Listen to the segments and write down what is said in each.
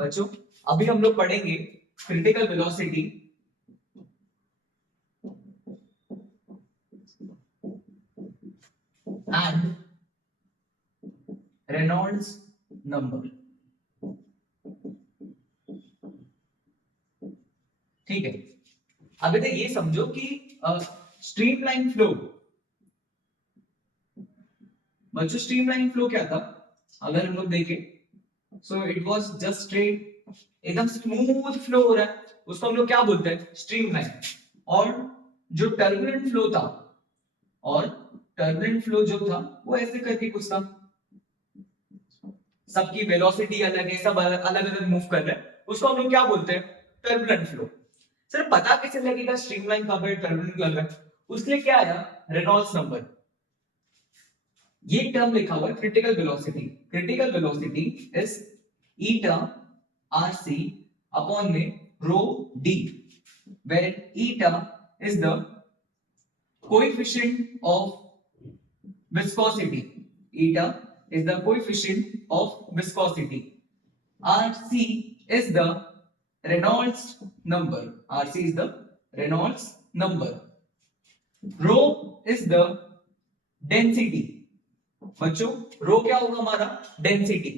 बच्चों अभी हम लोग पढ़ेंगे critical velocity and Reynolds number. ठीक है, अभी तक ये समझो कि स्ट्रीमलाइन फ्लो, बच्चों स्ट्रीमलाइन फ्लो क्या था? अगर हम लोग देखें so it was just straight, एकदम स्मूथ फ्लो हो रहा है, उसको हम लोग क्या बोलते हैं? स्ट्रीमलाइन। और जो टर्बुलेंट फ्लो था, और टर्बुलेंट फ्लो जो था वो ऐसे करके कुछ था, सबकी वेलोसिटी अलग है, सब अलग अलग मूव कर रहे हैं, उसको हम लोग क्या बोलते हैं? Turbulent flow. सर पता कैसे लगेगा स्ट्रीमलाइन कब है, टर्बुलेंट कब है? उसके लिए क्या आया? Reynolds number. ये टर्म लिखा हुआ है critical velocity. Critical velocity is eta RC upon में rho D, where eta is the coefficient of viscosity. Eta is the coefficient of viscosity. Rc is the Reynolds number. Rc is the Reynolds number. Rho is the density. बच्चों रो क्या होगा हमारा? Density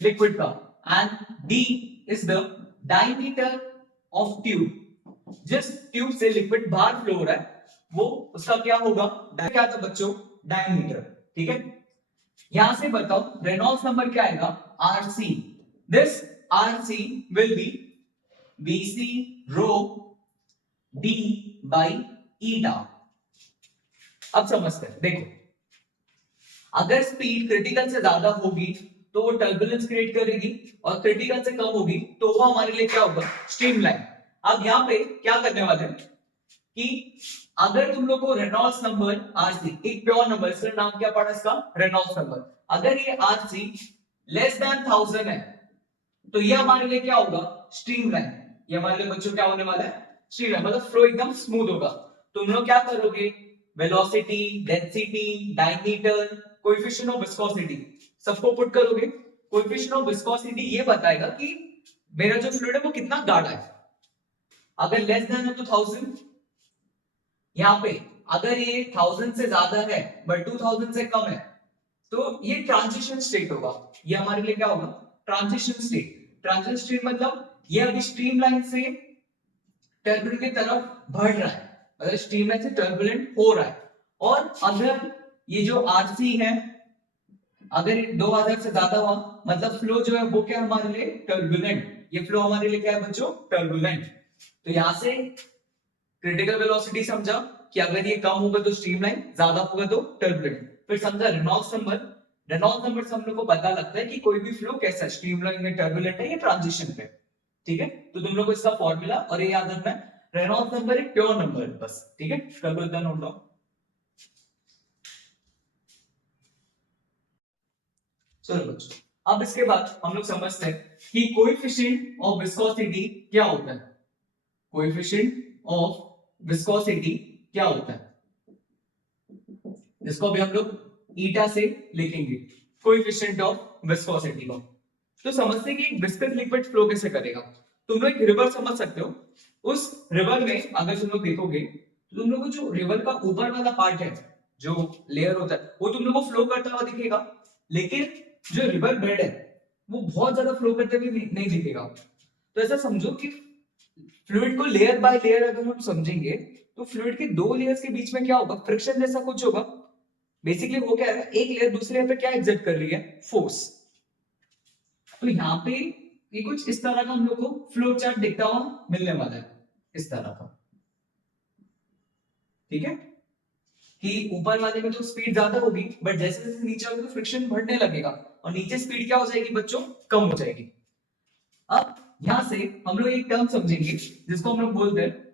liquid का। And D is the diameter of tube. जिस tube से liquid बाहर flow हो रहा है वो उसका क्या होगा? क्या था बच्चों? डायमीटर। ठीक है, यहां से बताओ रेनॉल्ड्स नंबर क्या आएगा? R C. This R C will be B C rho D by eta. अब समझते हैं, देखो अगर स्पीड क्रिटिकल से ज्यादा होगी तो वो टर्बुलेंस क्रिएट करेगी, और क्रिटिकल से कम होगी तो वो हमारे लिए क्या होगा? स्ट्रीमलाइन। अब यहाँ पे क्या करने वाले हैं कि अगर तुम लोग को रेनॉल्ड्स नंबर आरसी, एक प्योर नंबर, इसका नाम क्या पड़ा इसका? Reynolds number. अगर ये आरसी लेस देन 1000 है तो ये हमारे लिए क्या होगा? स्ट्रीमलाइन। ये हमारे लिए बच्चों क्या होने वाला है? स्ट्रीमलाइन, मतलब फ्लो एकदम स्मूथ होगा। तुम लोग क्या करोगे? Velocity, density, diameter, coefficient of viscosity सबको पुट करोगे। कोएफिशिएंट ऑफ विस्कोसिटी ये बताएगा कि मेरा जो फ्लूइड है वो कितना गाढ़ा है। अगर लेस देन है तो 1000, यहां पे अगर ये 1000 से ज्यादा है बट 2000 से कम है तो ये ट्रांजिशन स्टेट होगा। ये हमारे लिए क्या होगा? Transition state. ट्रांजिशन स्टेट मतलब ये अभी स्ट्रीमलाइन से टर्बुलेंट की तरफ बढ़ रहा है, मतलब स्ट्रीमलाइन से टर्बुलेंट हो रहा है। और अगर ये जो आरसी है अगर 2000 से ज्यादा हुआ मतलब फ्लो जो है वो क्या हमारे लिए? टर्बुलेंट। ये फ्लो हमारे लिए क्या है बच्चों? टर्बुलेंट। तो यहां से क्रिटिकल वेलोसिटी समझा कि अगर ये कम होगा तो स्ट्रीमलाइन, ज्यादा होगा तो टर्बुलेंट। फिर समझा रेनॉल्ड्स नंबर। रेनॉल्ड्स नंबर से हम लोग को पता लगता है कि कोई भी फ्लो कैसा है, स्ट्रीमलाइन में, टर्बुलेंट है या ट्रांजिशन पे। ठीक है, तो तुम लोग को इसका फॉर्मूला और ये याद रखना है, रेनॉल्ड्स नंबर एक प्योर नंबर है बस। ठीक है, कर लो इतना नोट डाउन। चलो बच्चों अब इसके बाद हम लोग समझते हैं कि कोएफिशिएंट ऑफ विस्कोसिटी क्या होता है। कोएफिशिएंट ऑफ विस्कोसिटी क्या होता है, इसको भी हम लोग ईटा से लिखेंगे, कोएफिशिएंट ऑफ विस्कोसिटी को। तो समझते हैं कि एक विस्कस लिक्विड फ्लो कैसे करेगा। तुम लोग एक रिवर समझ सकते हो, उस रिवर में अगर तुम लोग देखोगे तो तुम लोग को जो रिवर का ऊपर वाला पार्ट है, जो लेयर होता है, वो तुम लोग को फ्लो करता हुआ दिखेगा, लेकिन जो रिवर बेड है वो बहुत ज्यादा फ्लो करते हुए नहीं दिखेगा। तो ऐसा समझो कि फ्लूइड को लेयर बाय लेयर अगर हम समझेंगे तो फ्लूइड के दो लेयर्स के बीच में क्या होगा? फ्रिक्शन जैसा कुछ होगा। बेसिकली वो क्या है? एक लेयर दूसरे लेयर पे क्या एग्जर्ट कर रही है? फोर्स। तो यहाँ पे ये कुछ इस तरह का हम लोग को फ्लो चार्ट दिखता हुआ मिलने वाला है, इस तरह का। ठीक है, कि ऊपर वाले में तो स्पीड ज्यादा होगी बट जैसे जैसे नीचे होगी तो फ्रिक्शन बढ़ने लगेगा और नीचे स्पीड क्या हो जाएगी बच्चों? कम हो जाएगी। अब यहां से हम लोग एक टर्म समझेंगे जिसको हम लोग बोलते हैं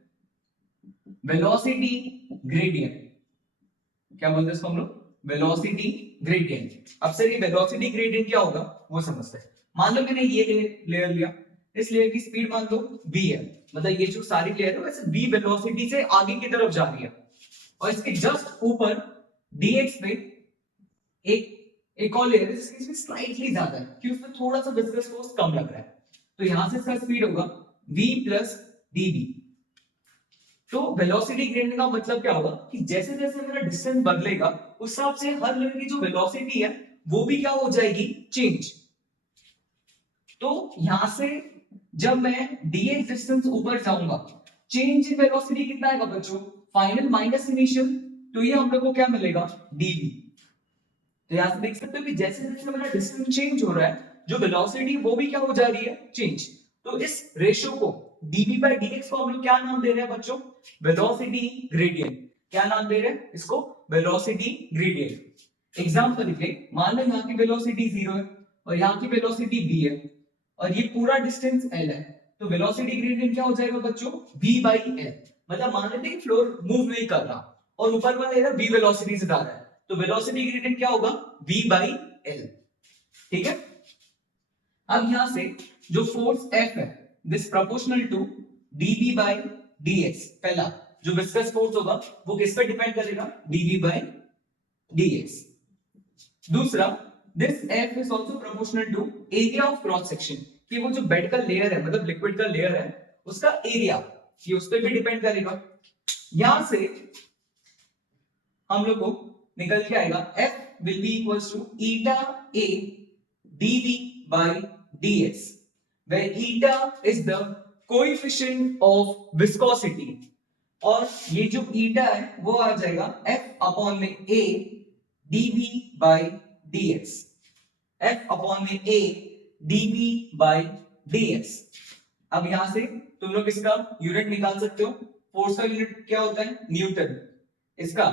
वेलोसिटी ग्रेडियंट। क्या बोलते हैं इसको हम लोग? Velocity gradient. अब सर ये वेलोसिटी ग्रेडियंट क्या होगा वो समझते हैं। मान लो मैंने ये लेयर लिया, इस लेयर की स्पीड मान लो v है, मतलब ये जो सारी लेयर है वैसे v वेलोसिटी से आगे की तरफ जा रही है, और इसके जस्ट ऊपर dx पे एक और लेयर है जिसकी स्पीड स्लाइटली ज्यादा है कि उसमें थोड़ा सा विस्कस फोर्स कम लग रहा है। तो यहां से इसका स्पीड होगा v प्लस dv। तो वेलोसिटी ग्रेडियंट का मतलब क्या होगा कि जैसे जैसे मेरा डिस्टेंस बदलेगा उस हिसाब से हर लेयर की जो वेलोसिटी है वो भी क्या हो जाएगी, चेंज। तो यहां से जब मैं dx डिस्टेंस ऊपर जाऊंगा, चेंज इन वेलोसिटी कितना आएगा बच्चों, फाइनल माइनस इनिशियल, तो ये हम लोग को क्या मिलेगा, dv। तो यहां से देख सकते हो कि जैसे जैसे मेरा डिस्टेंस चेंज हो रहा है, जो वेलोसिटी वो भी क्या हो जा रही है, चेंज। तो इस रेशियो को dv by dx को हम लोग क्या नाम दे रहे हैं बच्चों, वेलोसिटी ग्रेडियंट। क्या नाम दे रहे हैं इसको, वेलोसिटी ग्रेडियंट। एग्जांपल लिखे, मान लो यहाँ की वेलोसिटी 0 है और यहाँ की वेलोसिटी v है और ये पूरा डिस्टेंस l है, तो वेलोसिटी ग्रेडियंट क्या हो जाएगा बच्चों, v by l। मतलब मान लेते हैं कि फ्लोर मूव नहीं कर रहा और ऊपर वाला एरिया v वेलोसिटी से जा रहा है, तो वेलोसिटी ग्रेडियंट क्या होगा, v by l। ठीक है। अब यहां से जो फोर्स F है, this proportional to dv by dx, पहला जो विस्कस फोर्स होगा वो किस पे डिपेंड करेगा, dv by dx। दूसरा, this F is also proportional to area of cross section, कि वो जो बेड का लेयर है, मतलब लिक्विड का लेयर है, उसका एरिया ये उस पे भी डिपेंड करेगा। यहां से हम लोग को निकल के आएगा F will be equals to eta a dv by dx, where eta is the coefficient of viscosity, और ये जो eta है वो आ जाएगा F अपॉन में a dv by dx, F upon में a dv by dx। अब यहां से तुम लोग इसका यूनिट निकाल सकते हो, फोर्स का यूनिट क्या होता है, न्यूटन, इसका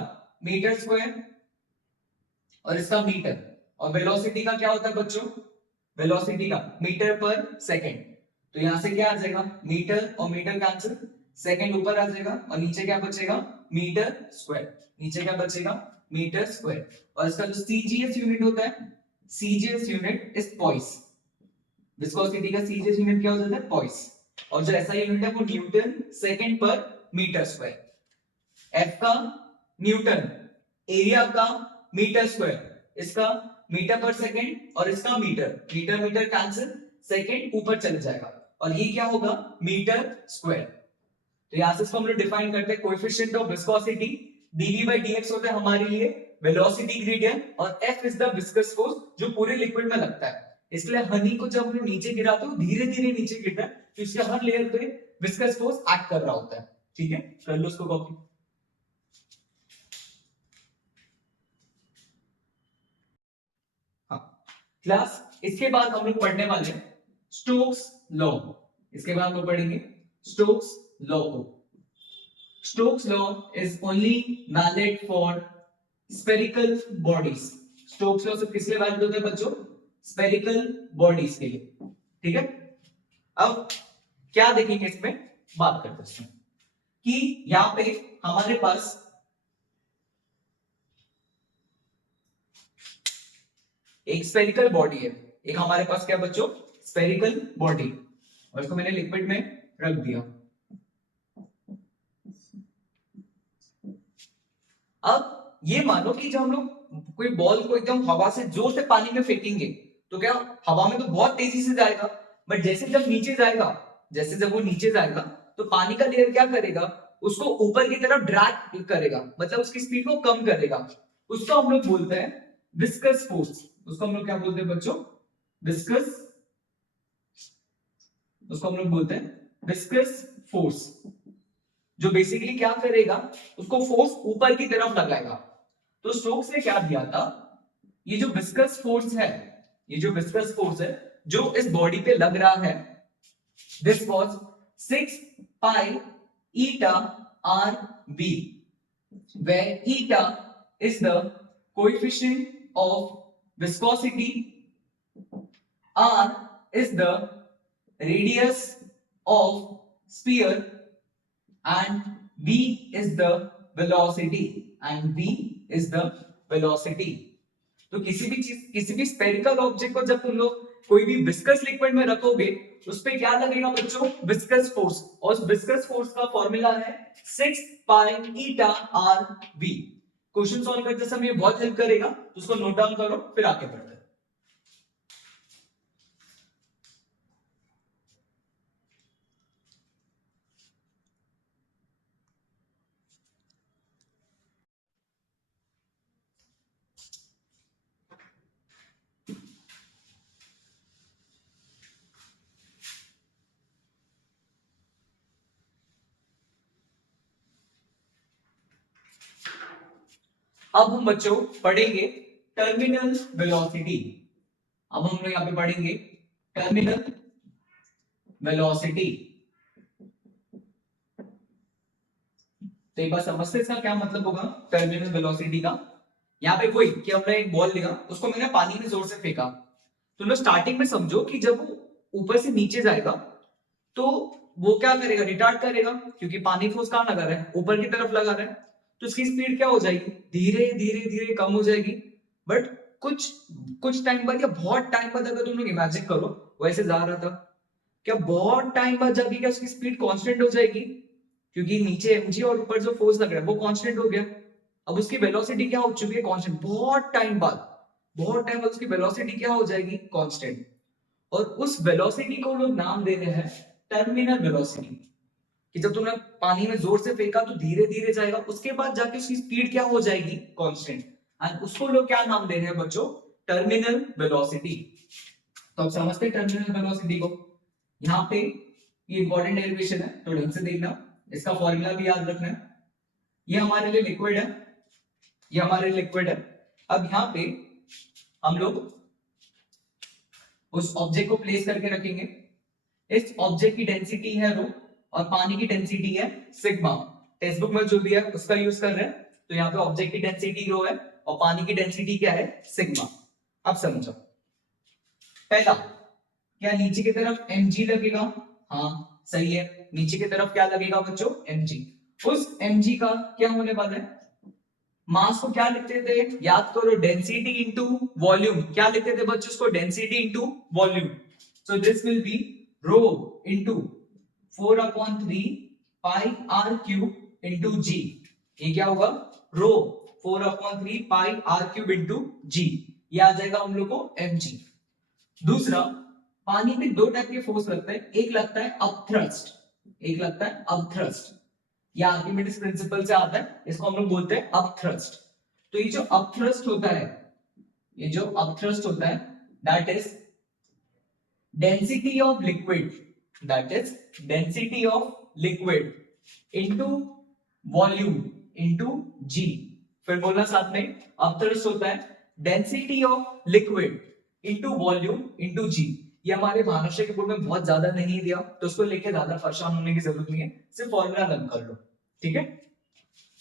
मीटर स्क्वायर और इसका मीटर, और वेलोसिटी का क्या होता है बच्चों, वेलोसिटी का मीटर पर सेकंड। तो यहां से क्या आ जाएगा, मीटर और मीटर कैंसिल, सेकंड ऊपर आ जाएगा और नीचे क्या बचेगा, मीटर स्क्वायर, नीचे क्या बचेगा, मीटर स्क्वायर। और इसका जो सीजीएस यूनिट होता है, CGS unit is poised, viscosity का सीजीएस यूनिट क्या हो जाता है, पॉइस, और जो ऐसा यूनिट है वो newton second per metre square. F का न्यूटन, एरिया का मीटर स्क्वायर, इसका मीटर पर सेकंड और इसका metre, metre metre cancel, second ऊपर चले जाएगा और ये क्या होगा, मीटर स्क्वायर। तो यहां से इसको हम लोग डिफाइन करते हैं coefficient of viscosity, dv by dx होता है हमारे लिए वेलोसिटी ग्रेडियंट, और f is the viscous force जो पूरे लिक्विड में लगता है। इसलिए हनी को जब हम नीचे गिराते हैं धीरे धीरे नीचे गिरता है, तो इसके हर लेयर पे विस्कस फोर्स एक्ट कर रहा होता है। ठीक है, कर लो उसको कॉपी। क्लास, इसके बाद हम लोग पढ़ने वाले हैं स्टोक्स लॉ। इसके बाद हम लोग पढ़ेंगे स्टोक्स लॉ को। Stokes law is only valid for spherical bodies. Stokes law सिर्फ किस लिए वैलिड होता है बच्चों, स्फेरिकल बॉडीज के लिए। ठीक है। अब क्या देखेंगे इसमें, बात करते हैं कि यहां पे हमारे पास एक स्फेरिकल बॉडी है, एक हमारे पास क्या बच्चों, स्फेरिकल बॉडी, और इसको मैंने लिक्विड में रख दिया। अब ये मानो कि जब हम लोग कोई बॉल को एकदम हवा से जोर से पानी में फेंकेंगे तो क्या हवा में तो बहुत तेजी से जाएगा, बट जैसे जब नीचे जाएगा, जैसे जब वो नीचे जाएगा तो पानी का लेयर क्या करेगा, उसको ऊपर की तरफ ड्रैग करेगा, मतलब उसकी स्पीड को कम करेगा। उसको हम लोग बोलते हैं विस्कस फोर्स। उसको हम लोग क्या बोलते हैं बच्चों, विस्कस, उसको हम लोग बोलते हैं विस्कस फोर्स, जो बेसिकली क्या करेगा, उसको फोर्स ऊपर की तरफ लगाएगा। तो स्टोक्स ने क्या दिया था, ये जो विस्कस फोर्स है, ये जो विस्कस फोर्स है जो इस बॉडी पे लग रहा है, this was 6 pi eta rb, where eta is the coefficient of viscosity, r is the radius of sphere, and v is the velocity, and v is the velocity। तो किसी भी चीज, किसी भी स्फेरिकल ऑब्जेक्ट को जब तुम लोग कोई भी विस्कस लिक्विड में रखोगे उस पे क्या लगेगा बच्चों, विस्कस फोर्स, और उस विस्कस फोर्स का फॉर्मूला है 6 पाई eta rv। क्वेश्चन सॉल्व करते समय बहुत हेल्प करेगा, तो उसको नोट डाउन करो फिर आगे बढ़ते हैं। अब हम बच्चों पढ़ेंगे टर्मिनल वेलोसिटी। अब हम लोग यहाँ पे पढ़ेंगे टर्मिनल वेलोसिटी। तो एक बार समझते इसका क्या मतलब होगा टर्मिनल वेलोसिटी का। यहाँ पे वही कि हमने एक बॉल लिया, उसको मैंने पानी में जोर से फेंका। तो लोग स्टार्टिंग में समझो कि जब वो ऊपर से नीचे जाएगा तो वो क्या करेगा, रिटार्ड करेगा, क्योंकि पानी फोर्स कहाँ लगा रहा है, ऊपर की तरफ लगा रहा है। तो इसकी स्पीड क्या हो जाएगी, धीरे धीरे धीरे कम हो जाएगी। बट कुछ कुछ टाइम बाद या बहुत टाइम बाद अगर तुम लोग इमेजिन करो वैसे जा रहा था, क्या बहुत टाइम बाद जाके क्या उसकी स्पीड कांस्टेंट हो जाएगी, क्योंकि नीचे mg और ऊपर जो फोर्स लग रहा है वो कांस्टेंट हो गया। अब उसकी वेलोसिटी क्या हो चुकी है, कांस्टेंट। बहुत टाइम बाद उसकी वेलोसिटी क्या हो जाएगी, कांस्टेंट। और उस वेलोसिटी को लोग नाम दे रहे हैं टर्मिनल वेलोसिटी, कि जब तुमने पानी में जोर से फेंका तो धीरे धीरे जाएगा, उसके बाद जाके उसकी स्पीड क्या हो जाएगी, कांस्टेंट। एंड उसको लोग क्या नाम दे रहे हैं बच्चों, टर्मिनल वेलोसिटी। तो अब समझते हैं टर्मिनल वेलोसिटी को। यहाँ पे ये इंपॉर्टेंट डेरिवेशन है तो ढंग से देखना, इसका फॉर्मूला भी याद रखना है। ये हमारे लिए लिक्विड है, ये हमारे लिए लिक्विड है। अब यहाँ पे हम लोग उस ऑब्जेक्ट को प्लेस करके रखेंगे। इस ऑब्जेक्ट की डेंसिटी है रो और पानी की डेंसिटी है सिग्मा। टेक्स्ट बुक में जो दिया है उसका यूज कर रहे हैं। तो यहाँ पे ऑब्जेक्ट की डेंसिटी रो है और पानी की डेंसिटी क्या है, सिग्मा। अब समझो, पहला क्या नीचे की तरफ mg लगेगा, हाँ सही है, नीचे की तरफ क्या लगेगा बच्चों, mg। उस mg का क्या होने वाला है, मास को क्या लिखते थे, याद करो, डेंसिटी इनटू वॉल्यूम। क्या लिखते थे बच्चों उसको, density into volume. So this will be rho into 4/3 pi r cube into g. ये क्या होगा, rho 4/3 pi r cube into g. ये आ जाएगा हम लोग को mg। दूसरा, पानी में दो टाइप के फोर्स लगते हैं, एक लगता है अपथ्रस्ट, एक लगता है अपथ्रस्ट। ये आर्किमिडीज प्रिंसिपल से आता है, इसको हम लोग बोलते हैं अपथ्रस्ट। तो ये जो अपथ्रस्ट होता है, ये जो अपथ्रस्ट होता है, that is density of liquid, that is density of liquid into volume into g. फिर बोलना साथ में, अपथ्रस्ट होता है density of liquid into volume into g. ये हमारे महाराष्ट्र के बोर्ड में बहुत ज्यादा नहीं दिया, तो उसको लेके ज्यादा परेशान होने की जरूरत नहीं है, सिर्फ फॉर्मूला लर्न कर लो, ठीक है।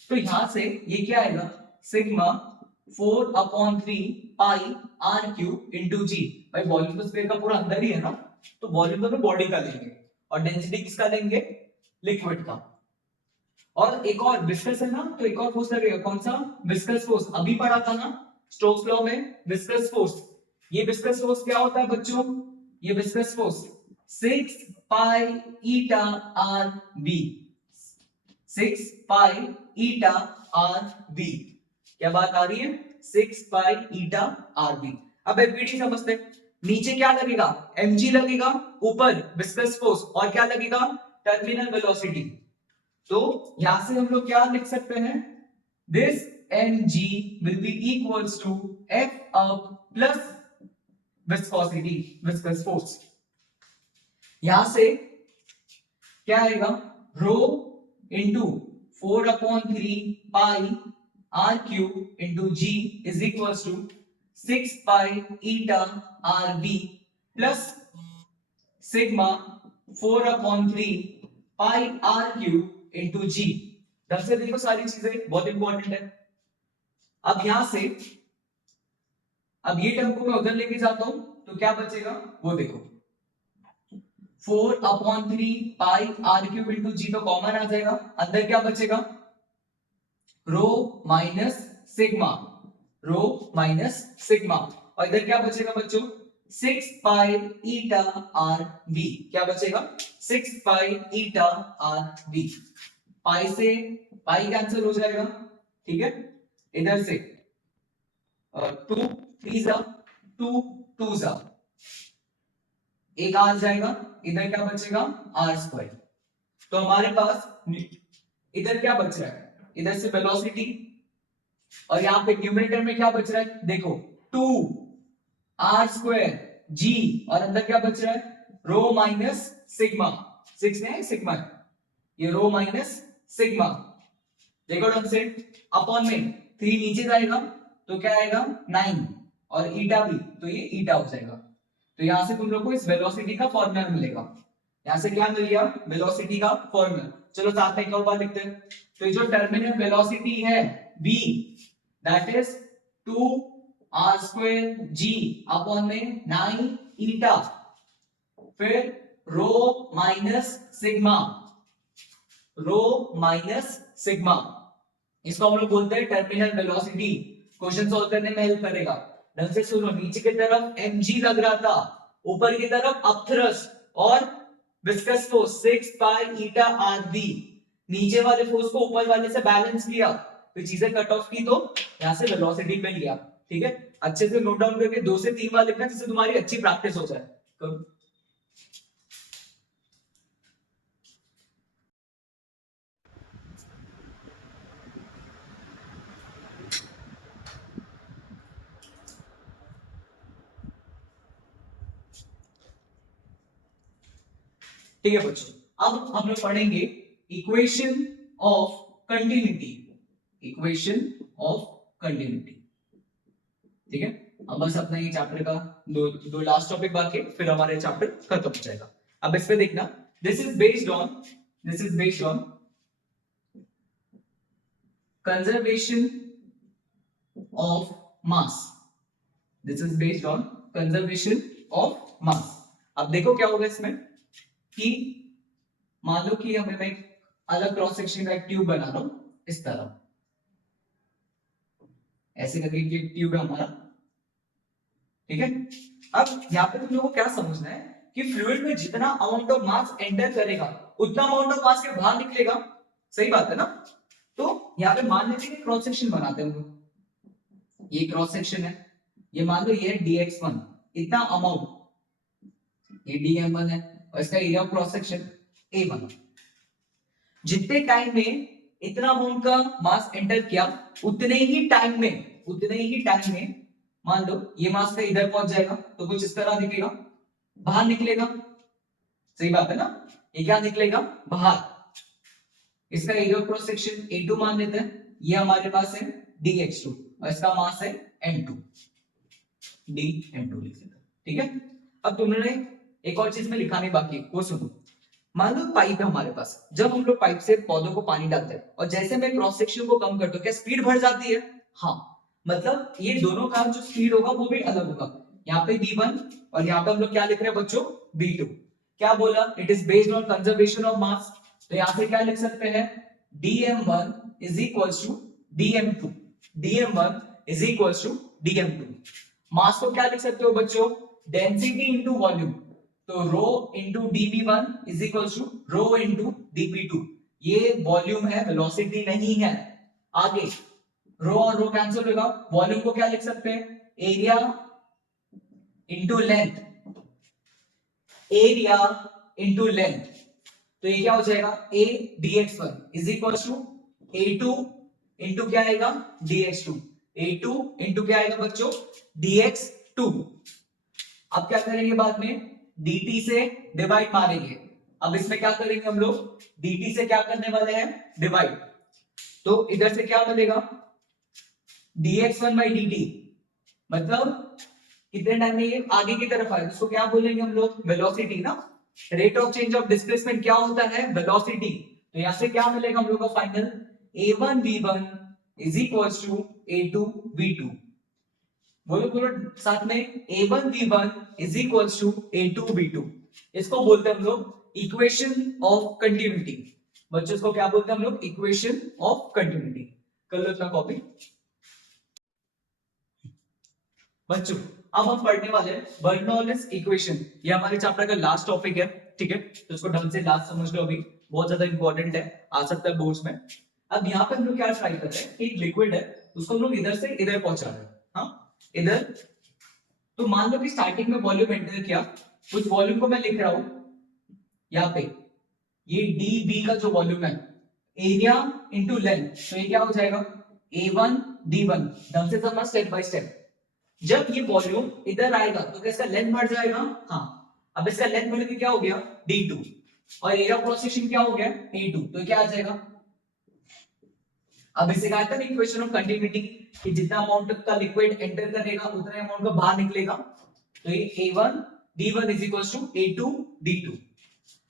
तो यहां से ये क्या आएगा, sigma 4/3 pi r cube into g. भाई वॉल्यूम तो स्फीयर का पूरा अंदर ही है ना, तो वॉल्यूम तो बॉडी का लेंगे और डेंसिटी किसका लेंगे, लिक्विड का। और एक और विस्कस है ना, तो एक और फोर्स लगेगा, कौन सा, विस्कस फोर्स। अभी पढ़ा था ना स्टोक्स लॉ में, विस्कस फोर्स। ये विस्कस फोर्स क्या होता है बच्चों, ये viscous force 6 pi eta r B, 6 pi eta r B. क्या बात आ रही है, 6 पाई ईटा आर बी। अब एपीडी समझते हैं, नीचे क्या लगेगा, mg लगेगा, ऊपर विस्कस फोर्स, और क्या लगेगा, टर्मिनल वेलोसिटी। तो यहां से हम लोग क्या लिख सकते हैं, this mg will be equals to f up plus viscosity, viscous force. यहां से क्या आएगा, rho into 4/3 pi r cube into g is equals to 6 pi eta r b plus sigma 4/3 pi r cube into g. ढंग से देखो, सारी चीजें बहुत इंपॉर्टेंट है। अब यहां से, अब ये टर्म को मैं उधर लेके जाता हूं तो क्या बचेगा वो देखो, 4/3 पाई आर क्यूब इंटू जी तो कॉमन आ जाएगा, अंदर क्या बचेगा, rho minus sigma, rho minus sigma, और इधर क्या बचेगा बच्चों, 6 पाई ईटा आर बी। क्या बचेगा, 6 पाई ईटा आर बी। पाई से पाई कैंसिल हो जाएगा, ठीक है। इधर से 2 3 जा 2 2 जा, एक आ जाएगा, इधर क्या बचेगा, आर स्क्वायर। तो हमारे पास इधर क्या बच रहा है, इधर से वेलोसिटी, और यहाँ पे न्यूमरेटर में क्या बच रहा है, देखो 2 आर स्क्वायर जी, और अंदर क्या बच रहा है, रो माइनस सिग्मा, 6 में सिग्मा है, ये रो माइनस सिग्मा। देखो ढंग से, अपॉन में 3 नीचे जाएगा तो क्या आएगा 9, और ईटा भी, तो ये ईटा हो जाएगा। तो यहां से तुम लोग को इस वेलोसिटी का फॉर्मूला मिलेगा। यहां से क्या मिल गया, वेलोसिटी का फॉर्मूला। चलो साथ में एक और बात लिखते हैं। तो ये जो टर्मिनल वेलोसिटी है v, that is 2r²g upon में 9 ईटा, फिर rho minus sigma, rho minus sigma, इसको हम लोग बोलते हैं टर्मिनल वेलोसिटी। क्वेश्चन सॉल्व करने में हेल्प करेगा। ढंग से सुनो, नीचे की तरफ mg लग रहा था, ऊपर की तरफ अपथ्रस्ट और विस्कस फोर्स 6 पाई ईटा rv, नीचे वाले फोर्स को ऊपर वाले से बैलेंस किया, फिर चीजें कट ऑफ की तो यहां से वेलोसिटी मिल गया। ठीक है, अच्छे से नोट डाउन करके 2 से 3 बार लिखना जिससे तुम्हारी अच्छी प्रैक्टिस हो जाए। करो। ठीक है बच्चों, अब हम लोग पढ़ेंगे equation of continuity, equation of continuity. ठीक है, अब बस अपना ये चैप्टर का दो लास्ट टॉपिक बाकी है, फिर हमारे चैप्टर खत्म हो जाएगा। अब इस पे देखना, this is based on conservation of mass, this is based on conservation of मास। अब देखो क्या होगा इसमें कि मान लो कि हमें मैं एक अलग क्रॉस सेक्शन का एक ट्यूब बना रहा हूं इस तरह, ऐसे करके ये ट्यूब है हमारा। ठीक है, अब यहाँ पे तुम लोगों को क्या समझना है कि फ्लूइड में जितना अमाउंट ऑफ मास एंटर करेगा उतना अमाउंट ऑफ मास के बाहर निकलेगा। सही बात है ना। तो यहाँ पे मान लेते हैं क्रॉस सेक्शन बनाते हैं हम लोग, ये क्रॉस सेक्शन है, ये मान लो ये dx1 इतना अमाउंट, ये dm1 है और इसका area of cross section a1। जितने टाइम में इतना अमाउंट का मास एंटर किया उतने ही टाइम में मान लो ये मास का इधर पहुंच जाएगा तो कुछ इस तरह दिखेगा, बाहर निकलेगा। सही बात है ना, ये क्या निकलेगा बाहर। इसका area of cross section a2 मान लेते हैं, ये हमारे पास है dx2 और इसका मास है m2, dm2 लिख लेते हैं। ठीक है, अब तुमने एक और चीज में लिखा नहीं बाकी, वो सुनो। मान लो पाइप है हमारे पास, जब हम लोग पाइप से पौधों को पानी डालते हैं और जैसे मैं क्रॉस सेक्शन को कम करता हूं क्या स्पीड बढ़ जाती है। हाँ, मतलब ये दोनों का जो स्पीड होगा वो भी अलग होगा। यहाँ पे v1 और यहाँ पे हम लोग क्या लिख रहे हैं बच्चों v2। क्या बोला, it is based on conservation of mass. तो यहाँ से क्या लिख सकते हैं dm1 is equals to dm2, dm1 is equals to dm2। Mass को क्या लिख सकते हो बच्चों, डेंसिटी इंटू वॉल्यूम, तो rho into dv1 is equals to rho into dp2। ये वॉल्यूम है, वेलोसिटी नहीं है। आगे रो और रो कैंसिल होगा, वॉल्यूम को क्या लिख सकते हैं area into length, area into length. तो ये क्या हो जाएगा a dx1 is equals to a2 into क्या आएगा dx2, a2 इंटू क्या आएगा बच्चों dx2। अब क्या करेंगे बाद में dt से डिवाइड मारेंगे। अब इसमें क्या करेंगे हम लोग, dt से क्या करने वाले हैं डिवाइड, तो इधर से क्या मिलेगा dx1 by dt, मतलब कितने टाइम में ये आगे की तरफ आए, उसको क्या बोलेंगे हम लोग वेलोसिटी ना। Rate of change of displacement क्या होता है वेलोसिटी। तो यहां से क्या मिलेगा हम लोग का final a1 v1 is equals to a2 v2। बोलो बोलो साथ में a1 v1 is equals to a2 v2। इसको बोलते हैं हम लोग इक्वेशन ऑफ कंटिन्यूटी। बच्चों इसको क्या बोलते हैं हम लोग इक्वेशन ऑफ कंटिन्यूटी। कर लो इतना कॉपी बच्चों। अब हम पढ़ने वाले हैं बर्नौलीज इक्वेशन, ये हमारे चैप्टर का लास्ट टॉपिक है। ठीक है, तो इसको ढंग से लास्ट समझ लो, अभी बहुत ज्यादा इंपॉर्टेंट है, आ सकता है बोर्ड्स में। अब यहाँ पे हम लोग क्या ट्राई कर रहे हैं, एक लिक्विड है उसको हम लोग इधर से इधर पहुंचा रहे हैं, हाँ इधर। तो मान लो कि स्टार्टिंग में वॉल्यूम एंटर किया, उस वॉल्यूम को मैं लिख रहा हूं यहाँ पे, ये dB का जो वॉल्यूम है एरिया इंटू लेंथ, तो ये क्या हो जाएगा a1 d1। ढंग से समझ स्टेप बाय स्टेप। जब ये वॉल्यूम इधर आएगा तो क्या इसका लेंथ बढ़ जाएगा, हाँ। अब इसका लेंथ बढ़ के क्या हो गया d2 और एरिया ऑफ क्रॉस सेक्शन क्या हो गया a2, तो क्या आ जाएगा अब इसे कहा था इक्वेशन ऑफ कंटिन्यूटी कि जितना अमाउंट का लिक्विड एंटर करेगा उतना अमाउंट का बाहर निकलेगा। तो ये A1 D1 is equal to A2 D2।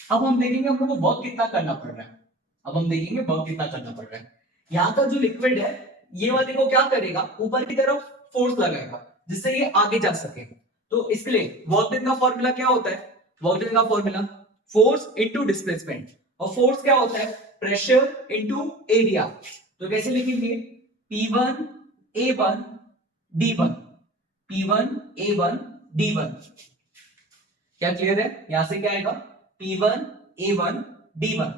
अब हम देखेंगे हम लोग को वर्क कितना करना पड़ रहा है। अब हम देखेंगे वर्क कितना करना पड़ रहा है। यहाँ का जो लिक्विड है ये वाले को क्या करेगा, ऊपर की तरफ फोर्स लगाएगा जिससे ये आगे जा सके। तो इसके लिए वर्क डन का फॉर्मूला क्या होता है, वर्क डन का फॉर्मूला फोर्स इनटू डिस्प्लेसमेंट, और फोर्स क्या होता है, प्रेशर इनटू एरिया। तो कैसे लिखेंगे, P1 A1 D1, P1 A1 D1। क्या क्लियर है, यहां से क्या आएगा P1 A1 D1।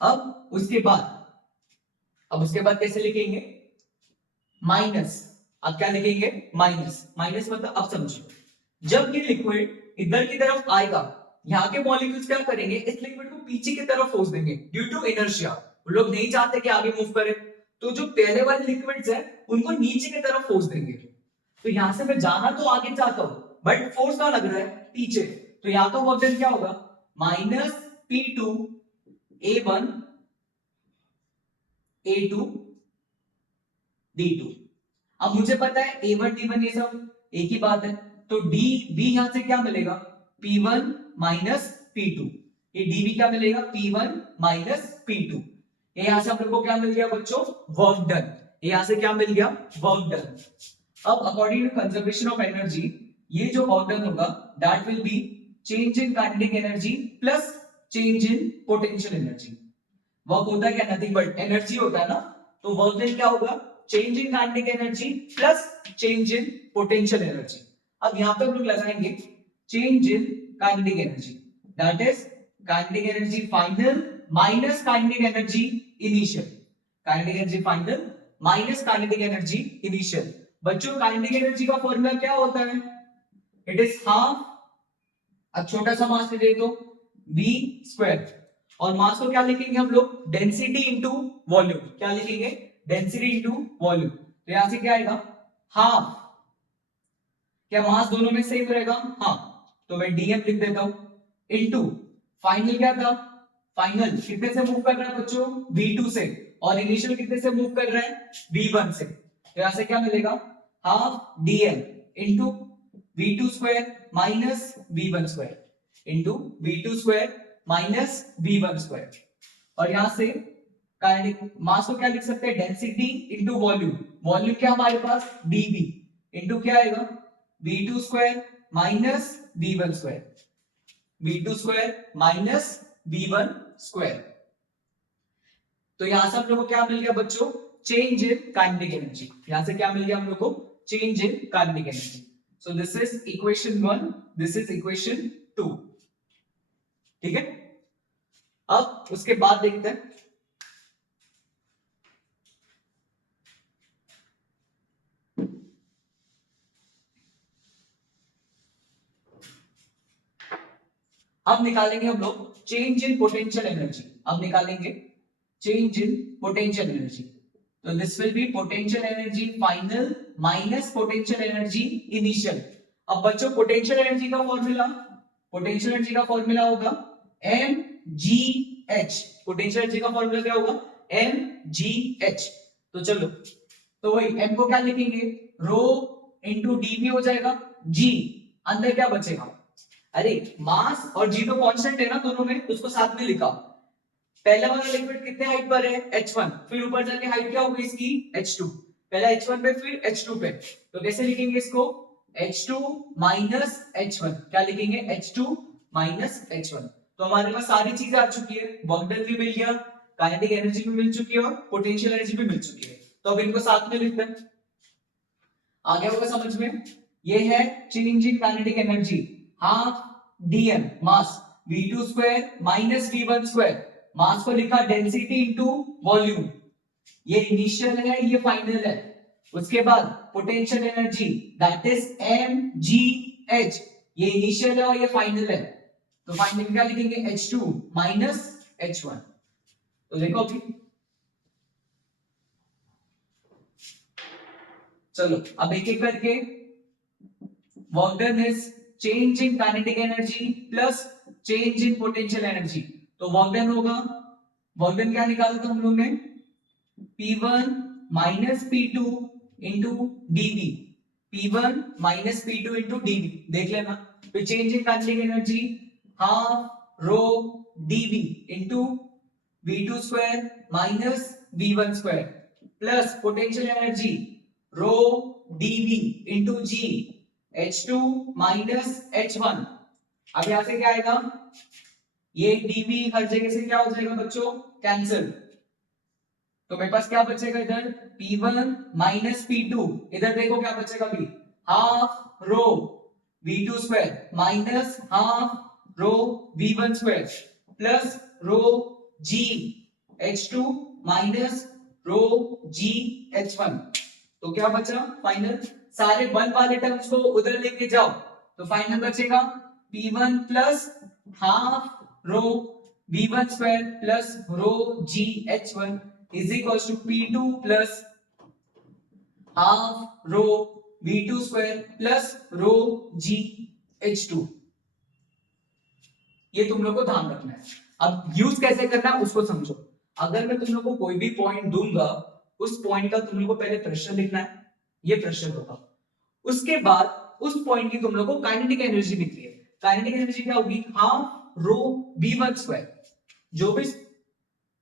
अब उसके बाद कैसे लिखेंगे, माइनस। अब क्या लिखेंगे, माइनस। माइनस मतलब अब समझो, जब ये लिक्विड इधर की तरफ आएगा, यहाँ के मॉलिक्यूल्स क्या करेंगे, इस लिक्विड को पीछे की तरफ फोर्स देंगे ड्यू टू इनर्शिया। वो लोग नहीं चाहते कि आगे मूव करे, तो जो पहले वाले लिक्विड्स है उनको नीचे की तरफ फोर्स देंगे। तो यहां से मैं जाना तो आगे चाहता हूं बट फोर्स कहां लग रहा है, पीछे। तो यहां का वर्क डन क्या होगा, minus P2 A1 A2 D2। अब मुझे पता है A1 D1 ये सब एक ही बात है, तो DB यहां से क्या मिलेगा, P1 माइनस P2। ये DB क्या मिलेगा, P1 माइनस P2। ये यहां से हम लोग को क्या मिल गया बच्चों, वर्क डन। यहां से क्या मिल गया, वर्क डन। अब according to conservation of energy, ये जो वर्क डन होगा that will be change in kinetic energy plus change in potential energy. Work होता है क्या, नथिंग बट एनर्जी होता है ना, तो वर्क डन क्या होगा, change in kinetic energy plus change in potential energy. अब यहां पे हम लोग लगाएंगे change in kinetic energy, that is kinetic energy final minus kinetic energy initial. Kinetic energy final minus kinetic energy initial. बच्चों kinetic energy का formula क्या होता है, इट इज हाफ, अब छोटा सा मास ले तो v स्क्वायर, और मास को क्या लिखेंगे हम लोग, डेंसिटी इनटू वॉल्यूम। क्या लिखेंगे, डेंसिटी इनटू वॉल्यूम। तो यहां से क्या आएगा, हाफ। क्या मास दोनों में सेम रहेगा, हाँ, तो मैं dm लिख देता हूं, इनटू फाइनल क्या था, फाइनल कितने से मूव कर रहा है बच्चों, v2 से, और इनिशियल कितने से मूव कर रहा है, v1 से। तो यहां से क्या मिलेगा, half dm into v2 square minus v1 square into v2 square minus v1 square. और यहां से काइनेटिक मास को क्या लिख सकते हैं, डेंसिटी इनटू वॉल्यूम। वॉल्यूम क्या हमारे पास, dv इनटू क्या आएगा, v2 square minus v1 square, v2 square minus v1 square. तो यहां से हम लोग को क्या मिल गया बच्चों, चेंज इन काइनेटिक एनर्जी। यहां से क्या मिल गया हम लोग को, change in kinetic energy. So this is equation 1, this is equation 2। ठीक है, अब उसके बाद देखते हैं अब निकालेंगे हम लोग चेंज इन पोटेंशियल एनर्जी। अब निकालेंगे चेंज इन पोटेंशियल एनर्जी। तो this will B potential energy final minus potential energy initial. अब बच्चों पोटेंशियल एनर्जी का फॉर्मूला, पोटेंशियल एनर्जी का फॉर्मूला होगा mgh। पोटेंशियल एनर्जी का फॉर्मूला क्या होगा, mgh। तो चलो, तो वही m को क्या लिखेंगे, रो इंटू dv हो जाएगा, g अंदर क्या बचेगा, अरे मास और g तो कांस्टेंट है ना दोनों में, उसको साथ में लिखा। पहला वाला लिक्विड कितने हाइट पर है, h1, फिर ऊपर जाके हाइट क्या होगी इसकी, h2। पहला h1 पे फिर h2 पे, तो कैसे लिखेंगे इसको, h2 माइनस h1। क्या लिखेंगे, h2 माइनस h1। तो हमारे पास सारी चीजें आ चुकी है, वर्क डन भी मिल गया, काइनेटिक एनर्जी भी मिल चुकी है और पोटेंशियल एनर्जी भी मिल चुकी है। तो अब इनको साथ में लिखते हैं, आगे होगा समझ में। ये है change in kinetic energy, half dm mass v2 square minus v1 square. Mass को लिखा डेंसिटी इनटू वॉल्यूम, ये इनिशियल है ये फाइनल है। उसके बाद potential energy that is mgh, ये इनिशियल है और ये फाइनल है। तो फाइनल क्या लिखेंगे, h2 माइनस h1। तो देखो अभी, चलो अब एक एक करके, work done is change in kinetic energy plus change in potential energy. तो वर्क डन होगा, वर्क डन क्या निकाला था हम लोग ने, P1 minus P2 into dV, P1 minus P2 into dV, देख लेना। फिर change in kinetic energy half rho dV into V2 square minus V1 square plus potential energy rho dV into G H2 minus H1। अब यहां से क्या आएगा, ये dV हर जगह से क्या हो जाएगा बच्चों, कैंसिल। तो मेरे पास क्या बचेगा इधर, P1 माइनस P2, इधर देखो क्या बचेगा भी, half rho V2 square minus half rho V1 square plus रो G H2 minus rho G H1। तो क्या बचा फाइनल, सारे वन वाले टर्म्स को उधर लेके जाओ, तो फाइनल बचेगा P1 plus half rho V1 square plus row G H1 is equals to P2 plus half rho V2 square plus rho G H2। ये तुम लोग को ध्यान रखना है। अब यूज कैसे करना है उसको समझो। अगर मैं तुम लोग को कोई भी पॉइंट दूंगा, उस पॉइंट का तुम लोग को पहले प्रेशर लिखना है, ये प्रेशर होगा। उसके बाद उस पॉइंट की तुम लोग को काइनेटिक एनर्जी लिखनी है। काइनेटिक एनर्जी क्या होगी, हाफ रो V1 स्क्वायर, जो भी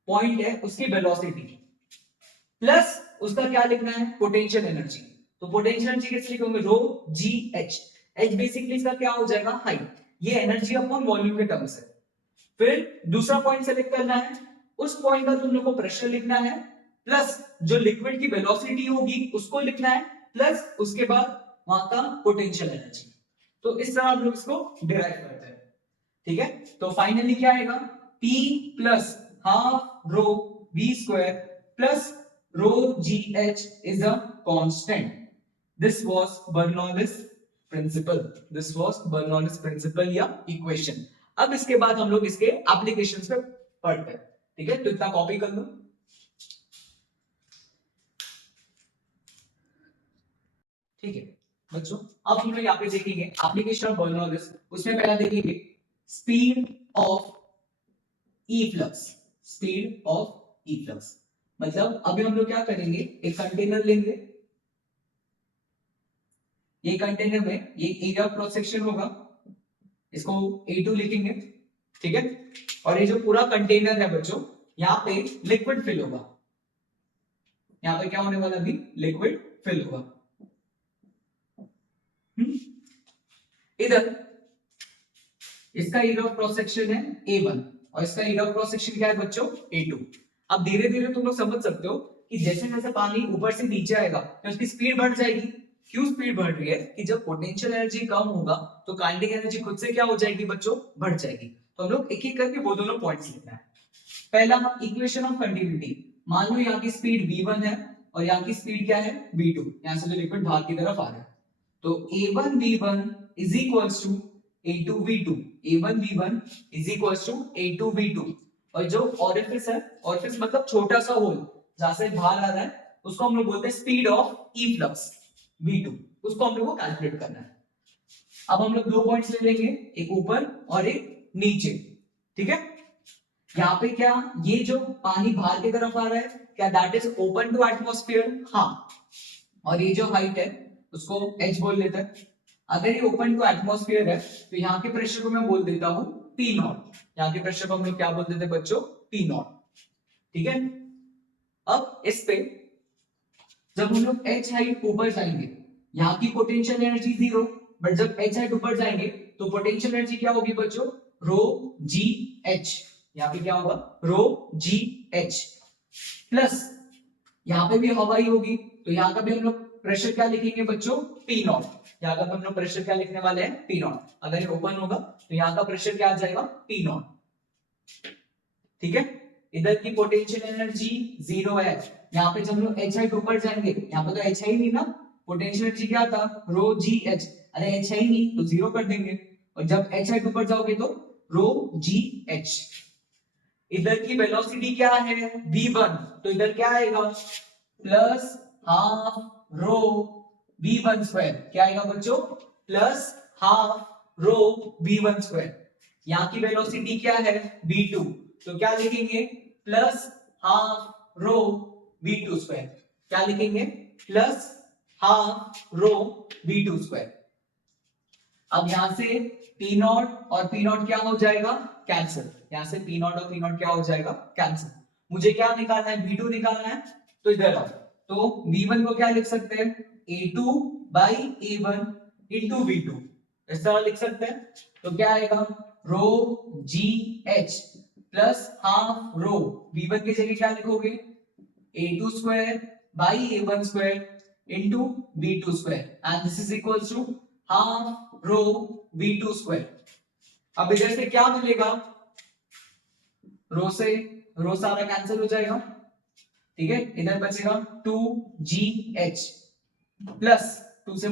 पॉइंट है उसकी वेलोसिटी प्लस उसका क्या लिखना है, पोटेंशियल एनर्जी। तो पोटेंशियल एनर्जी कैसे लिखोगे, रो जी एच, एच बेसिकली इसका क्या हो जाएगा, हाइट, ये एनर्जी अपॉन वॉल्यूम के टर्म्स है। फिर दूसरा पॉइंट सेलेक्ट करना है, उस पॉइंट का तुम लोग को प्रेशर लिखना है प्लस जो लिक्विड की वेलोसिटी होगी उसको लिखना है प्लस उसके बाद वहां का पोटेंशियल एनर्जी। तो इस तरह हम लोग इसको डिराइव करते हैं, ठीक है। तो फाइनली क्या आएगा, P plus half row V square plus rho gh is a constant. This was Bernoulli's principle. This was Bernoulli's principle या equation. अब इसके बाद हम लोग इसके एप्लीकेशंस पे पढ़ते हैं, ठीक है। तो इतना कॉपी कर लो, ठीक है बच्चों। अब हम लोग यहाँ पे देखेंगे एप्लीकेशन ऑफ बर्नौलिस। उसमें पहला देखेंगे speed of E flux. Speed of E flux मतलब अभी हम लोग क्या करेंगे, एक कंटेनर लेंगे, ये कंटेनर में ये एरिया ऑफ क्रॉस सेक्शन होगा, इसको A2 लिखेंगे, ठीक है। और ये जो पूरा कंटेनर है बच्चों, यहाँ पे लिक्विड फिल होगा, यहाँ पे क्या होने वाला भी, लिक्विड फिल होगा। इधर इसका एरिया ऑफ क्रॉस सेक्शन है A1 और इसका एरिया ऑफ क्रॉस सेक्शन क्या है बच्चों, A2। अब धीरे धीरे तुम लोग समझ सकते हो कि जैसे जैसे पानी ऊपर से नीचे आएगा तो उसकी स्पीड बढ़ जाएगी। क्यों स्पीड बढ़ रही है, कि जब पोटेंशियल एनर्जी कम होगा तो काइनेटिक एनर्जी खुद से क्या हो जाएगी बच्चों, बढ़ जाएगी। तो हम लोग एक एक करके वो दोनों पॉइंट्स लिखना है। पहला इक्वेशन ऑफ कंटिन्यूटी, मान लो यहाँ की स्पीड V1 है और यहाँ की स्पीड क्या है, V2, यहाँ से जो लिक्विड बाहर की तरफ आ रहा है। तो A1 V1 is equals to A2 V2, A1 V1 is equals to A2 V2। और जो ऑरिफिस है, ऑरिफिस मतलब छोटा सा होल जहां से बाहर आ रहा है, उसको हम लोग बोलते हैं speed of E flux V2, उसको हम लोग को कैलकुलेट करना है। अब हम लोग दो पॉइंट्स ले लेंगे, एक ऊपर और एक नीचे, ठीक है। यहाँ पे क्या, ये जो पानी बाहर की तरफ आ रहा है, क्या that is open to atmosphere, हाँ। और ये जो हाइट है उसको h बोल लेते हैं। अगर ये ओपन टू एटमॉस्फेयर है तो यहाँ के प्रेशर को मैं बोल देता हूँ P0। यहाँ के प्रेशर को हम लोग क्या बोल देते हैं बच्चों, P0, ठीक है। अब इस पे जब हम लोग h हाइट ऊपर जाएंगे, यहाँ की पोटेंशियल एनर्जी 0, बट जब h हाइट ऊपर जाएंगे तो पोटेंशियल एनर्जी क्या होगी बच्चों, रो जी एच। यहाँ पे क्या होगा, रो जी एच प्लस यहाँ पे भी हवा ही होगी, तो यहाँ का भी हम लोग प्रेशर क्या लिखेंगे बच्चों, P0। यहाँ का हम लोग प्रेशर क्या लिखने वाले हैं, P0। अगर ये ओपन होगा तो यहाँ का प्रेशर क्या आ जाएगा, P0, ठीक है। इधर की पोटेंशियल एनर्जी 0 है। यहाँ पे जब हम लोग h हाइट ऊपर जाएंगे, यहाँ पे तो h है ही नहीं ना, पोटेंशियल एनर्जी क्या था, रो जी एच, अरे h है ही नहीं तो 0 कर देंगे। और जब h हाइट ऊपर जाओगे तो रो जी एच। इधर की वेलोसिटी क्या है, v1, तो इधर क्या आएगा, plus half rho v1 square, क्या आएगा बच्चों, plus half rho v1 square. यहाँ की वेलोसिटी क्या है, v2, तो क्या लिखेंगे, plus half rho v2 square, क्या लिखेंगे plus half rho v2 square. अब यहां से पी नॉट और पी नॉट क्या हो जाएगा कैंसिल, यहां से पी नॉट और पी नॉट क्या हो जाएगा कैंसिल। मुझे क्या निकालना है v2 निकालना है, तो इधर आओ, तो v1 को क्या लिख सकते हैं a2 by a1 into v2, इस तरह लिख सकते हैं। तो क्या आएगा rho g h plus half rho v1 की जगह क्या लिखोगे a2 square by a1 square into v2 square and this is equals to half rho v2 square. अब इधर से क्या मिलेगा, रो से रो सारा कैंसिल हो जाएगा, ठीक है, इधर बचेगा 2gh प्लस 2 से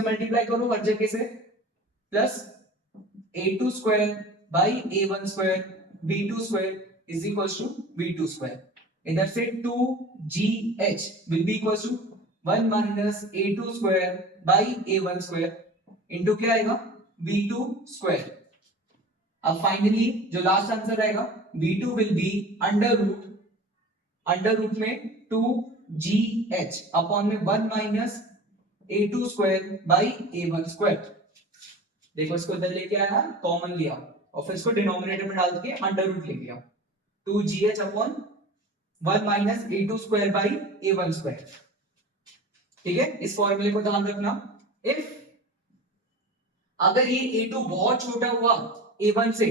मल्टीप्लाई करो हर जगह से, plus a2 square by a1 square v2 square is equals to v2 square. इधर से 2gh will be equals to 1 minus a2 square by a1 square into क्या आएगा v2 स्क्वायर। अब फाइनली जो लास्ट आंसर आएगा v2 will be under root में 2gh upon में 1 minus a2 square by a1 square. देखो इसको इधर लेके आया कॉमन लिया और फिर इसको डिनोमिनेटर में डाल के अंडर रूट ले लिया, 2gh upon 1 minus a2 square by a1 square. ठीक है, इस फॉर्मूले को ध्यान रखना। इफ अगर ये a2 बहुत छोटा हुआ a1 से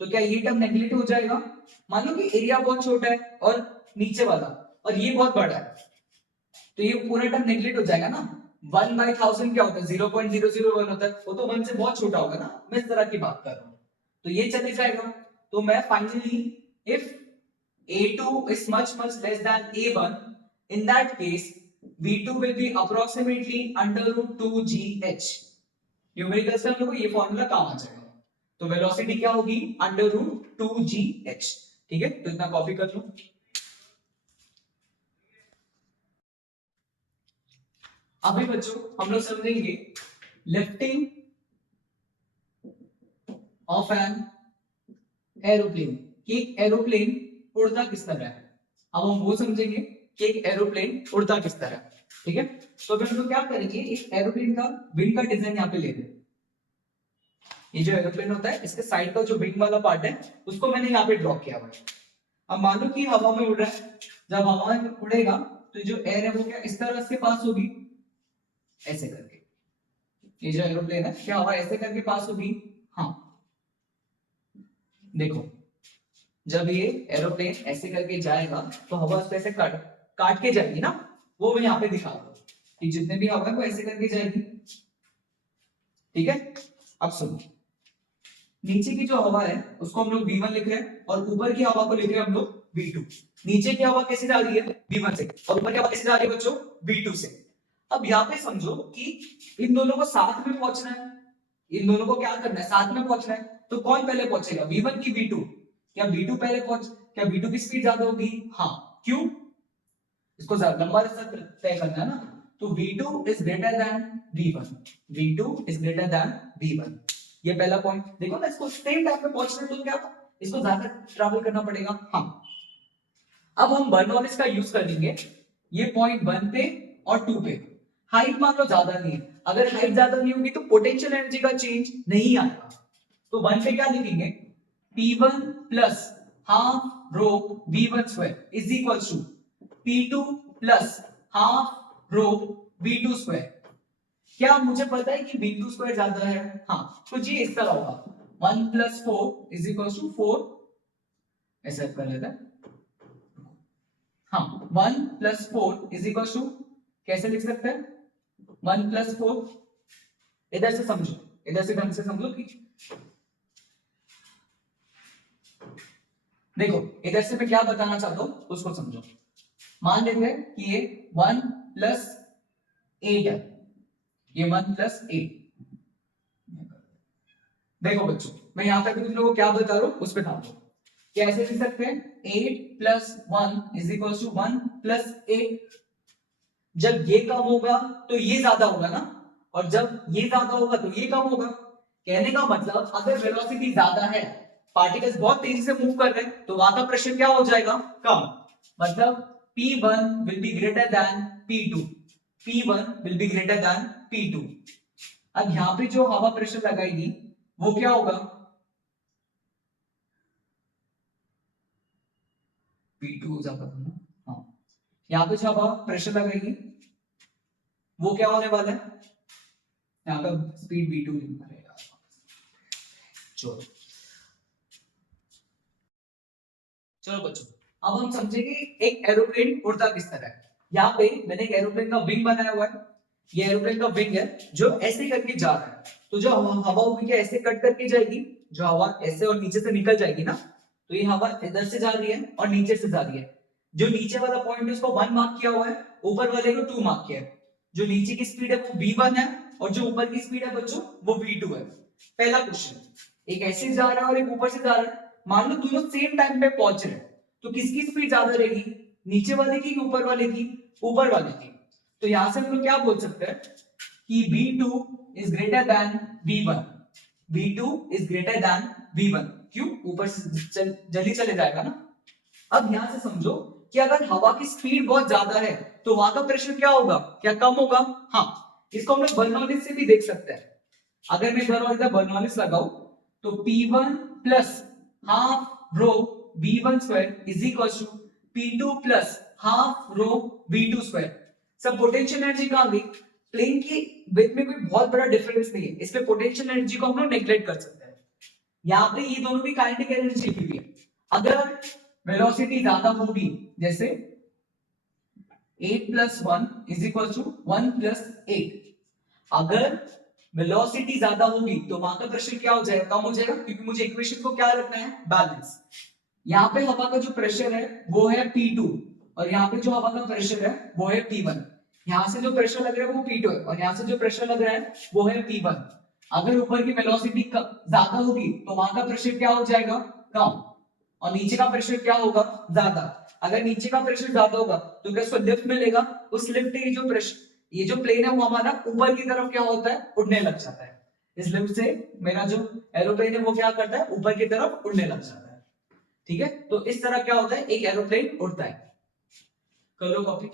तो क्या ये टर्म नेगलेक्ट हो जाएगा। मान लो कि एरिया बहुत छोटा है और नीचे वाला और ये बहुत बड़ा है तो ये पूरा टर्म नेगलेक्ट हो जाएगा ना। 1/1000 क्या होता है 0.001 होता है, वो तो 1 से बहुत छोटा होगा ना, मैं इस तरह की बात कर रहा हूं, तो ये चले जाएगा। तो मैं finally if a2 is much less than a1 in that case v2 will be approximately under root 2gh। Numericals से हम लोग को ये फॉर्मूला काम आ जाएगा। तो वेलोसिटी क्या होगी अंडर रूट 2gh। ठीक है, तो इतना कॉपी कर लो। अभी बच्चों हम लोग समझेंगे लिफ्टिंग ऑफ एन एरोप्लेन, कि एक एरोप्लेन उड़ता किस तरह है। अब हम वो समझेंगे कि एक एरोप्लेन उड़ता किस तरह है। ठीक है, तो अभी हम लोग क्या करेंगे, एक एरोप्लेन का विंग का डिजाइन यहाँ पे ले लें। ये जो एरोप्लेन होता है इसके साइड का जो विंग वाला पार्ट है उसको मैंने यहाँ पे ड्रॉ किया हुआ है। अब मान लो कि हवा में उड़ रहा है, जब हवा में उड़ेगा तो जो एयर है वो क्या इस तरह से पास होगी, ऐसे करके। ये जो एरोप्लेन है क्या हवा ऐसे करके पास होगी। हाँ देखो, जब ये एरोप्लेन ऐसे करके जाएगा तो हवा उस पे ऐसे काट के जाएगी ना, वो मैं यहाँ पे दिखा रहा हूँ कि जितने भी हवा है वो ऐसे करके जाएगी। ठीक है, अब सुनो, नीचे की जो हवा है उसको हम लोग v1 लिख रहे हैं और ऊपर की हवा को लिख रहे हैं हम लोग v2। नीचे की हवा कैसे जा रही है v1 से और ऊपर की हवा कैसे जा रही है बच्चों v2 से। अब यहाँ पे समझो कि इन दोनों को साथ में पहुंचना है, इन दोनों को क्या करना है साथ में पहुंचना है, तो कौन पहले पहुंचेगा v1 की v2। क्या v2 पहले क्या v2 की स्पीड ज्यादा होगी। हाँ, क्यों, इसको लंबा रास्ता तय करना है ना, तो v2 is greater than v1, v2 is greater than v1। ये पहला पॉइंट देखो ना, इसको सेम टाइम पे पहुंचने तो क्या इसको ज्यादा ट्रैवल करना पड़ेगा। हाँ, अब हम बर्नौलिस का यूज कर लेंगे ये पॉइंट 1 पे और 2 पे। हाइट मान लो ज्यादा नहीं है, अगर हाइट ज्यादा नहीं होगी तो पोटेंशियल एनर्जी का चेंज नहीं आएगा। तो 1 पे क्या लिखेंगे P1 plus half rho V1 square is equal to P2 plus half rho V2 square. क्या मुझे पता है कि V2 स्क्वायर ज्यादा है। हाँ, तो जी इस तरह होगा 1 प्लस 4 इज इक्वल टू 4, ऐसा कर लेते हैं। हाँ, 1 प्लस 4 इज इक्वल टू कैसे लिख सकते हैं 1 प्लस 4, इधर से समझो, इधर से ढंग से समझो कि देखो इधर से मैं क्या बताना चाहता हूं उसको समझो। मान लेते हैं कि ये 1 प्लस 8 है, ये 1 प्लस 8। देखो बच्चों मैं यहां तक तुम लोगों को क्या बता रहा हूं उस पर ध्यान दो। कैसे लिख सकते हैं 8 plus 1 is equal to 1 plus 8। जब ये कम होगा तो ये ज्यादा होगा ना, और जब ये ज्यादा होगा तो ये कम होगा। कहने का मतलब अगर वेलोसिटी ज्यादा है, पार्टिकल्स बहुत तेजी से मूव कर रहे हैं, तो वहां का प्रेशर क्या हो जाएगा कम। मतलब P1 will be greater than P2. P1 will be greater than P2. अब यहां पे जो हवा प्रेशर लगाएगी वो क्या होगा, P2 ज्यादा ना, हाँ, यहाँ पे जो हवा प्रेशर लगाएगी वो क्या होने वाला है, यहाँ पे स्पीड V2 लिखना रहेगा। चलो चलो बच्चों, अब हम समझेंगे एक एरोप्लेन उड़ता किस तरह है। यहाँ पे मैंने एक एरोप्लेन का विंग बनाया हुआ है, ये एरोप्लेन का विंग है जो ऐसे करके जा रहा है। तो जो हवा होगी क्या ऐसे कट करके जाएगी, जो हवा ऐसे और नीचे से निकल जाएगी ना, तो ये हवा इधर से जा रही है और नीचे से जा रही है। जो नीचे वाला पॉइंट है उसको 1 मार्क किया हुआ है, ऊपर वाले को 2 मार्क किया है। जो नीचे की स्पीड है वो v1 है और जो ऊपर की स्पीड है बच्चों वो v2 है। पहला क्वेश्चन, एक ऐसे जा रहा है और एक ऊपर से जा रहा है, मान लो दोनों सेम टाइम पे पहुंच रहे हैं, तो किसकी स्पीड ज्यादा रहेगी, नीचे वाले की ऊपर वाले की, ऊपर वाले की। तो यहां से हम लोग क्या बोल सकते हैं कि v2 is greater than v1, v2 is greater than v1। क्यों, ऊपर से जल्दी चले जाएगा ना। अब यहां से समझो कि अगर हवा की स्पीड बहुत ज्यादा है तो वहां का प्रेशर क्या होगा, क्या कम होगा। हाँ, इसको हम लोग बर्नौलिस से भी देख सकते हैं। अगर मैं बर्नौलिस लगाऊं तो P1 plus half rho V1 square is equal to P2 plus half rho V2 square. सब पोटेंशियल एनर्जी कहां गई, प्लेन की विड्थ में कोई बहुत बड़ा डिफरेंस नहीं है, इसमें पोटेंशियल एनर्जी को हम लोग नेग्लेक्ट कर सकते हैं। यहाँ पे ये दोनों भी काइनेटिक एनर्जी की भी है। अगर वेलोसिटी ज्यादा होगी, जैसे 8 plus 1 is equal to 1 plus 8, अगर वेलोसिटी ज्यादा होगी तो वहां का प्रेशर क्या हो जाएगा, कम हो जाएगा, क्योंकि मुझे इक्वेशन को क्या रखना है, बैलेंस। यहाँ पे हवा का जो प्रेशर है वो है P2 और यहाँ पे जो हवा का प्रेशर है वो है P1। यहाँ से जो प्रेशर लग रहा है वो P2 है और यहाँ से जो प्रेशर लग रहा है वो है P1। अगर ऊपर की वेलोसिटी ज्यादा होगी तो वहां का प्रेशर क्या हो जाएगा, कम, और नीचे का प्रेशर क्या होगा, ज्यादा। अगर नीचे का प्रेशर ज्यादा होगा तो क्या उसको लिफ्ट मिलेगा, उस लिफ्ट के जो प्रेशर, ये जो प्लेन है वो हमारा ऊपर की तरफ क्या होता है, उड़ने लग जाता है। इस लिफ्ट से मेरा जो एरोप्लेन है वो क्या करता है, ऊपर की तरफ उड़ने लग जाता है। ठीक है, तो इस तरह क्या होता है, एक एरोप्लेन उड़ता है। कर लो कॉपी।